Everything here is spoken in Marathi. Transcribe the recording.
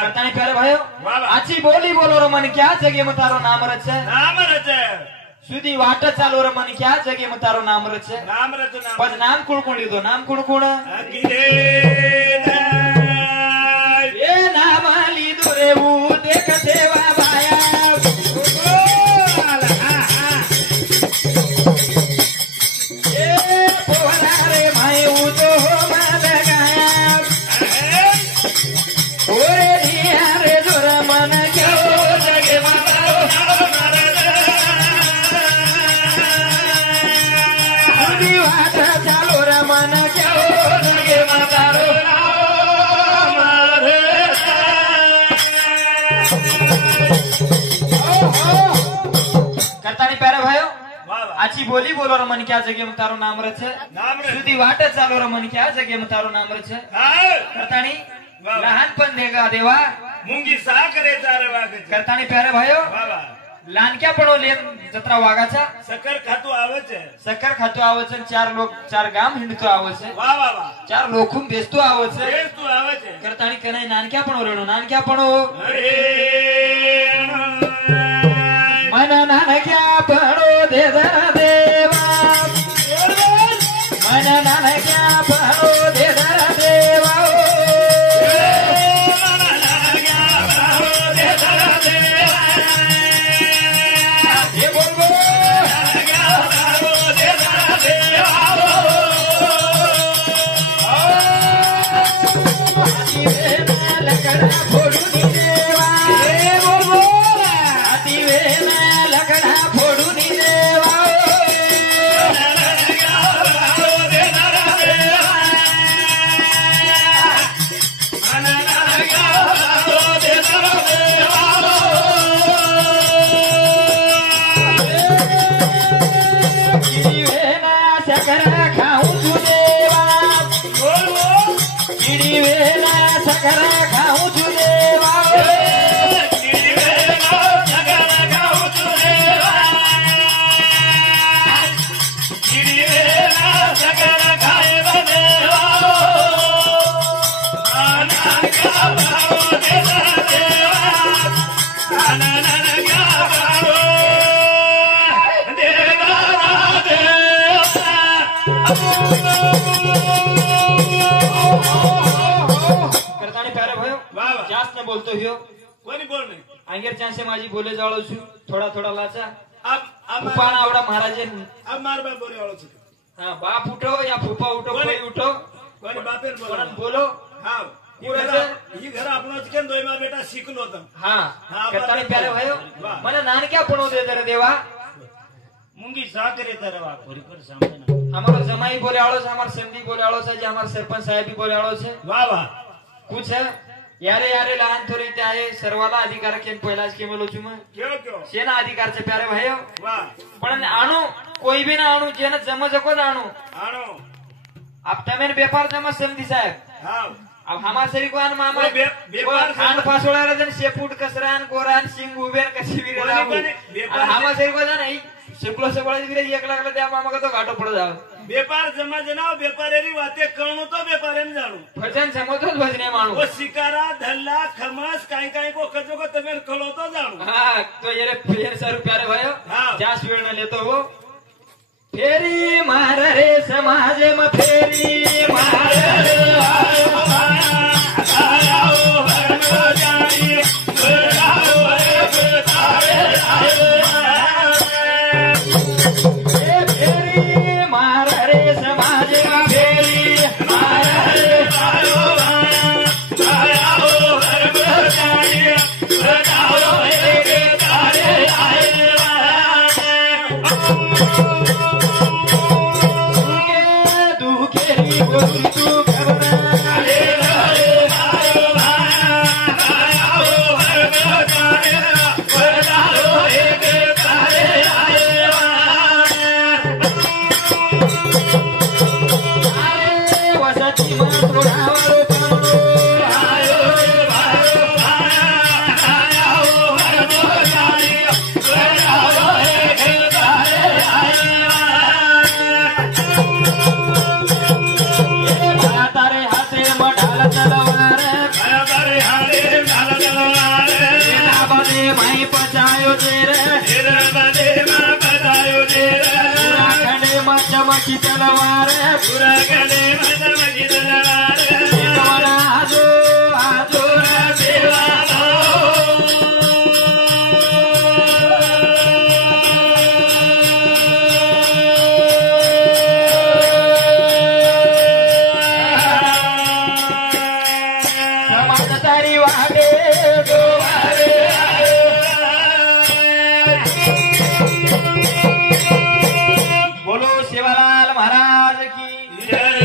करतानी प्यारे भाइयों अच्छी बोली बोलो रो मन क्या जगह में तारो नाम रचे सुधी वाट चालो रो मन क्या जगह में तारो नाम रचे पण नाम कुण लीधो नाम कुण ये नाम लीधो रे वो देख सेवा भाया ये पोला रे भाई वो तो मन गाया ओरे दिया रे जोरा मन क्यों जगे मारो सुधी वाट चालो रे मन क्यों जगे मारो करतानी प्यारे भाइयों अच्छी बोली बोलो रो मन क्या जगह में तारो नाम रचे सुधी वाट चालो रो मन क्या जगह में तारो नाम रचे करतानी लहानपण देगा देवा मुंगी साखरे करतानी प्यारे भाइयों लानक्या पडो लेन जत्रा वागाचा सकर खातो आवच सकर खातो आवच चार गाम हिंडतो आवच चार लोखून बेसतो आवच करतानी कनाई नानक्या पडो रेणो नानक्या पडो मन नानक्या पडो दे धरा देवा मन नानक्या पडो दे धरा देवा बोलतो ह्यो कोणी बोल नाही अंगेर चान्से माझी बोले जाळो छु थोडा लाचा अब उपान आवडा महाराज अब मार बा बोले वाळो छु हां बाप उठो या फुफा उठो कोई उठो कोणी बापेन बोलो हां ही घर आपणो चिकन दोयमा बेटा शिकलो होता हां करतानी प्यारे भाइयो મને નાનક્યા પણો દે દરે દેवा मुंगी साखरे तरवा पूरी पर सामने ना हमारा जमाई बोले आळो से हमार सेमदी बोले आळो से जे हमार सरपंच साहेब भी बोले आळो से वाह कुछ है यारे लहान थोड़ी आहे सर्वाला अधिकार केन पहिलाच के बोलो छु मैं क्यों सेना अधिकार से प्यारे भाइयों वाह पण आणू कोई भी ना आणू जेने जम जको आणू अब तमेन व्यापार जमा समधी साहेब हां अब हमार सरी को मामा व्यापार खान फासोड़ा रजन शेपूट कसरान गोरान सिंग उबेन कशी भी रहू हमार सरी को नहीं शिकलो से बड़ा धीरे एक लागला त्या मामा का तो घाटो पड़ जाओ व्यापार जमा जनाव व्यापारी वाते कळणो तो व्यापारीने जाणू भजन समजतोच भजने माणू वो शिकारा धल्ला खमस काय को कजो को तमेन खलो तो जाणू हां तो ये फेर सर प्यारे भाइयों हां जास वेळ न लेतो वो फेरी मार रे समाज में फेरी मार रे आयो भरम जानी आओ रे तारे आयो तू बदे माई पचायो जेर बदे माँ बतायो जेर खंडे में चमकी तलवार पूरा गले में चमकी तलवार आजो आजो सेवा समाज तारी वाडे बोलो शिवलाल महाराज की जय